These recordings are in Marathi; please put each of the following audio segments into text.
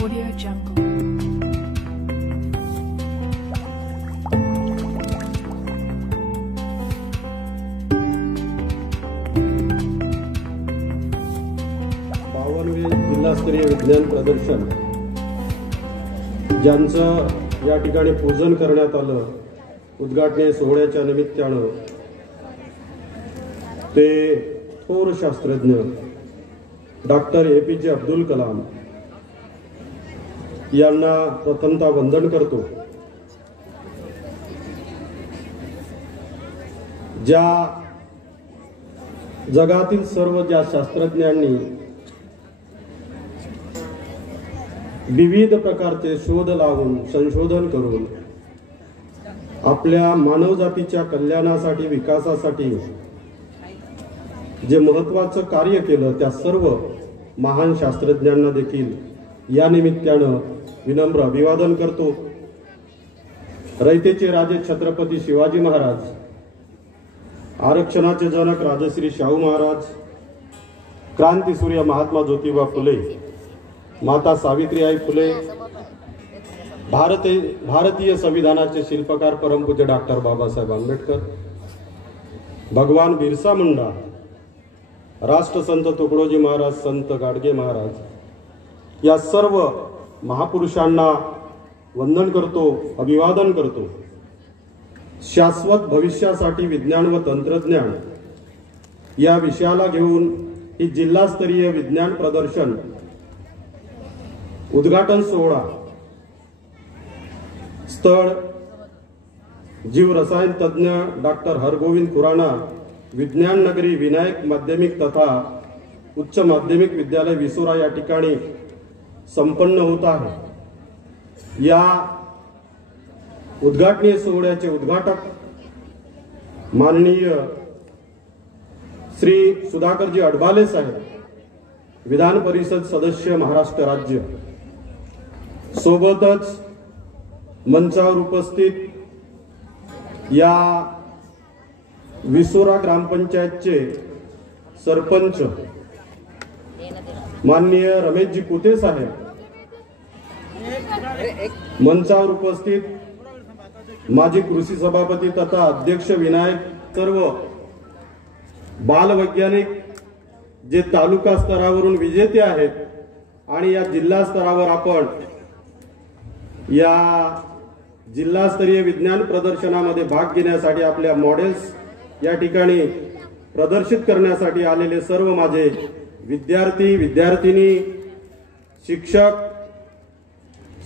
Audio Jungle. जिल्हास्तरीय विज्ञान प्रदर्शन ज्यांचं या ठिकाणी पूजन करण्यात आलं उद्घाटन सोहळ्याच्या निमित्तानं ते थोर शास्त्रज्ञ डॉक्टर APJ अब्दुल कलाम यांना प्रथमतः वंदन करतो। ज्या जगातील सर्व ज्या शास्त्रज्ञांनी विविध प्रकारचे शोध लावून संशोधन करून आपल्या मानवजातीच्या कल्याणासाठी विकासासाठी जे महत्त्वाचं कार्य केलं त्या सर्व महान शास्त्रज्ञांना देखील या निमित्तानं विनम्र अभिवादन करतो। रयतेचे राजे छत्रपती शिवाजी महाराज, आरक्षणाचे जनक राजश्री शाहू महाराज, क्रांतीसूर्य महात्मा ज्योतिबा फुले, माता सावित्रीबाई फुले, भारतीय संविधानाचे शिल्पकार परमपूज्य डॉक्टर बाबासाहेब आंबेडकर, भगवान बिरसा मुंडा, राष्ट्रसंत तुकडोजी महाराज, संत गाडगे महाराज या सर्व महापुरुषांना वंदन करतो, अभिवादन करतो। शाश्वत भविष्यासाठी विज्ञान व तंत्रज्ञान या विषयाला घेऊन ही जिल्हास्तरीय विज्ञान प्रदर्शन उद्घाटन सोहळा स्थळ जीव रसायन तज्ञ डॉक्टर हरगोविंद खुराना विज्ञान नगरी विनायक माध्यमिक तथा उच्च माध्यमिक विद्यालय विसुरा या ठिकाणी संपन्न होत आहे। या उद्घाटनीय सोहळ्याचे उद्घाटक माननीय श्री सुधाकरजी अडबाले साहेब, विधान परिषद सदस्य महाराष्ट्र राज्य, सोबतच मंचावर उपस्थित या विसुरा ग्रामपंचायतचे सरपंच माननीय रमेशजी कुते साहेब, मंचावर उपस्थित माजी कृषी सभापती तथा अध्यक्ष विनायक, सर्व बालवैज्ञानिक जे तालुका स्तरावरून विजेते आहेत आणि या जिल्हा स्तरावर आपण या जिल्हास्तरीय विज्ञान प्रदर्शनामध्ये भाग घेण्यासाठी आपल्या मॉडेल्स या ठिकाणी प्रदर्शित करण्यासाठी आलेले सर्व माझे विद्यार्थी विद्यार्थिनी, शिक्षक,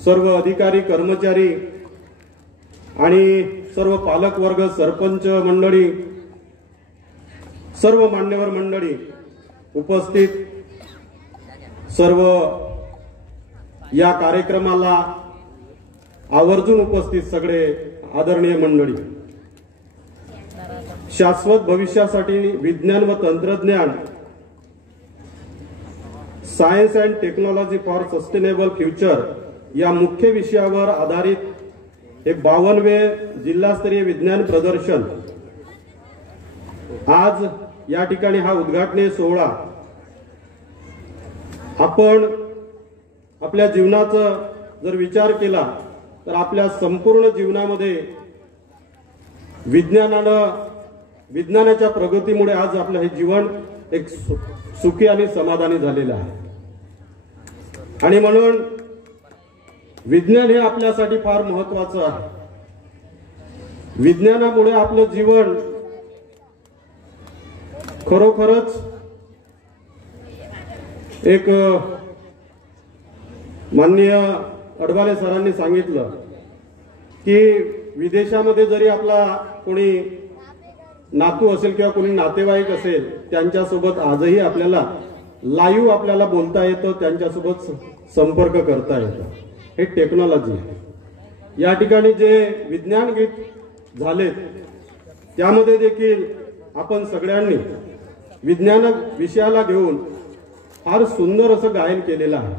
सर्व अधिकारी कर्मचारी आणि सर्व पालक वर्ग, सरपंच मंडळी, सर्व मान्यवर मंडळी, उपस्थित सर्व या कार्यक्रमाला आवर्जून उपस्थित सगळे आदरणीय मंडळी, शाश्वत भविष्यासाठी विज्ञान व तंत्रज्ञान science and technology for sustainable future या मुख्य विषयावर आधारित हे 52वे जिल्हास्तरीय विज्ञान प्रदर्शन आज या ठिकाणी हा उद्घाटनीय सोहळा आपण आपल्या जीवनाचा जर विचार केला तर आपल्या संपूर्ण जीवनामध्ये विज्ञानाच्या प्रगतीमुळे आज आपलं हे जीवन एक सुखी आणि समाधानी झालेलं आहे। आणि म्हणून विज्ञान हे आपल्यासाठी फार महत्त्वाचं आहे। विज्ञानामुळे आपलं जीवन खरोखरच एक माननीय अडबाले सरांनी सांगितलं की विदेशामध्ये जरी आपला कोणी नातू असेल किंवा कोणी नातेवाईक असेल त्यांच्यासोबत आजही आपल्याला लाईव्ह आपल्याला बोलता येतं, त्यांच्यासोबत संपर्क करता येतो। हे टेक्नॉलॉजी आहे। या ठिकाणी जे विज्ञान गीत झालेत त्यामध्ये देखील आपण सगळ्यांनी विज्ञान विषयाला घेऊन फार सुंदर असं गायन केलेलं आहे।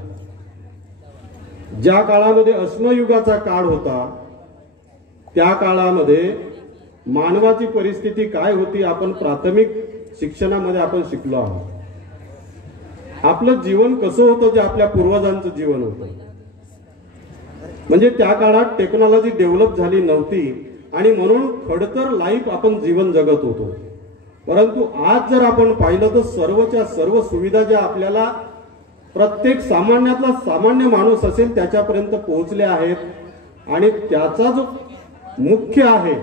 ज्या काळामध्ये अश्मयुगाचा काळ होता त्या काळामध्ये मानवाची परिस्थिती काय होती आपण प्राथमिक शिक्षणामध्ये आपण शिकलो आहोत। आपलं जीवन कसं होतं जे आपल्या पूर्वजांचं जीवन होतं. म्हणजे त्या काळात टेक्नॉलॉजी डेव्हलप झाली नव्हती आणि म्हणून खडतर लाईफ आपण जीवन जगत होतो. परंतु आज जर आपण पाहिलं तर सर्वच्या सर्व सुविधा ज्या आपल्याला प्रत्येक सामान्यातला सामान्य माणूस असेल त्याच्यापर्यंत पोहोचल्या आहेत आणि त्याचा जो मुख्य आहे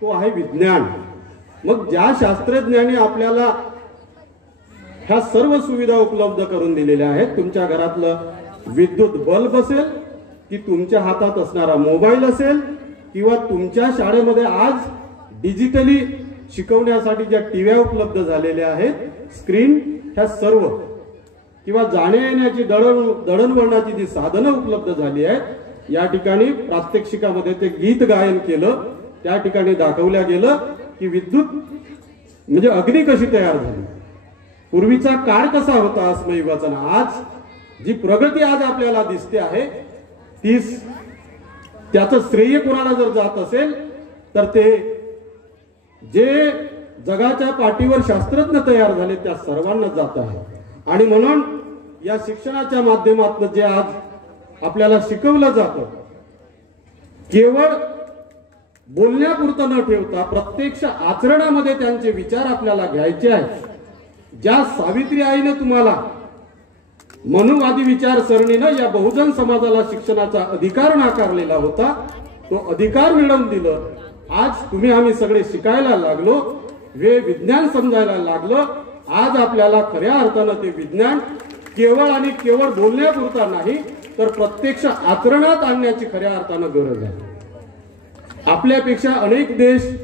तो आहे विज्ञान. मग ज्या शास्त्रज्ञांनी आपल्याला ह्या सर्व सुविधा उपलब्ध करून दिलेल्या आहेत, तुमच्या घरातलं विद्युत बल्ब असेल की तुमच्या हातात असणारा मोबाईल असेल किंवा तुमच्या शाळेमध्ये आज डिजिटली शिकवण्यासाठी ज्या टीव्या उपलब्ध झालेल्या आहेत, स्क्रीन, ह्या सर्व किंवा जाण्या येण्याची दळणवळणाची जी साधनं उपलब्ध झाली आहेत, या ठिकाणी प्रात्यक्षिकामध्ये ते गीत गायन केलं, त्या ठिकाणी दाखवल्या गेलं की विद्युत म्हणजे अग्नी कशी तयार झाली, पूर्वीचा काळ कसा होता अस्मयुगाचा. आज जी प्रगती आज आपल्याला दिसते आहे तीच त्याचं श्रेय कोणाला जर जात असेल तर ते जे जगाच्या पाठीवर शास्त्रज्ञ तयार झाले त्या सर्वांना जात आहे. आणि म्हणून या शिक्षणाच्या माध्यमातून जे आज आपल्याला शिकवलं जातं केवळ बोलण्यापुरतं न ठेवता प्रत्यक्ष आचरणामध्ये त्यांचे विचार आपल्याला घ्यायचे आहेत. ज्या सावित्री आईने तुम्हाला मनुवादी विचारसरणीनं या बहुजन समाजाला शिक्षणाचा अधिकार नाकारलेला होता, तो अधिकार मिळवून दिलं. आज तुम्ही आम्ही सगळे शिकायला लागलो, विज्ञान समजायला लागलो. आज आपल्याला खऱ्या अर्थानं ते विज्ञान केवळ आणि केवळ बोलण्यापुरता नाही तर प्रत्यक्ष आचरणात आणण्याची खऱ्या अर्थानं गरज आहे. आपल्यापेक्षा अनेक देश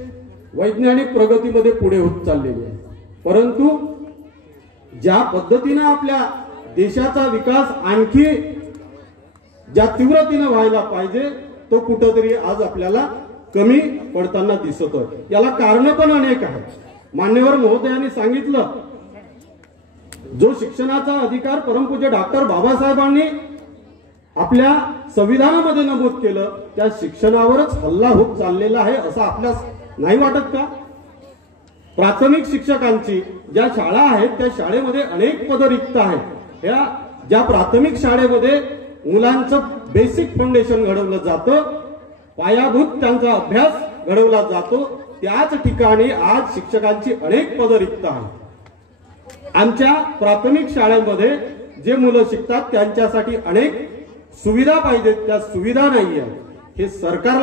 वैज्ञानिक प्रगतीमध्ये पुढे होत चाललेले आहेत, परंतु ज्या पद्धतीनं आपल्या देशाचा विकास आणखी ज्या तीव्रतेनं व्हायला पाहिजे तो कुठंतरी आज आपल्याला कमी पडताना दिसतोय. याला कारण पण अनेक आहेत. मान्यवर महोदयांनी सांगितलं, जो शिक्षणाचा अधिकार परमपूज्य डॉक्टर बाबासाहेबांनी आपल्या संविधानामध्ये नमूद केलं त्या शिक्षणावरच हल्ला होत चाललेला आहे असं आपल्यास नाही वाटत का? प्राथमिक शिक्षकांची ज्या शाळा आहेत त्या शाळेमध्ये अनेक पद रिक्त आहेत. ह्या ज्या प्राथमिक शाळेमध्ये मुलांचं बेसिक फाउंडेशन घडवलं जातं, पायाभूत त्यांचा अभ्यास घडवला जातो, त्याच ठिकाणी आज शिक्षकांची अनेक पद रिक्त आहेत. आमच्या प्राथमिक शाळेमध्ये जे मुलं शिकतात त्यांच्यासाठी अनेक सुविधा पाहिजेत, त्या सुविधा नाहीये. हे सरकार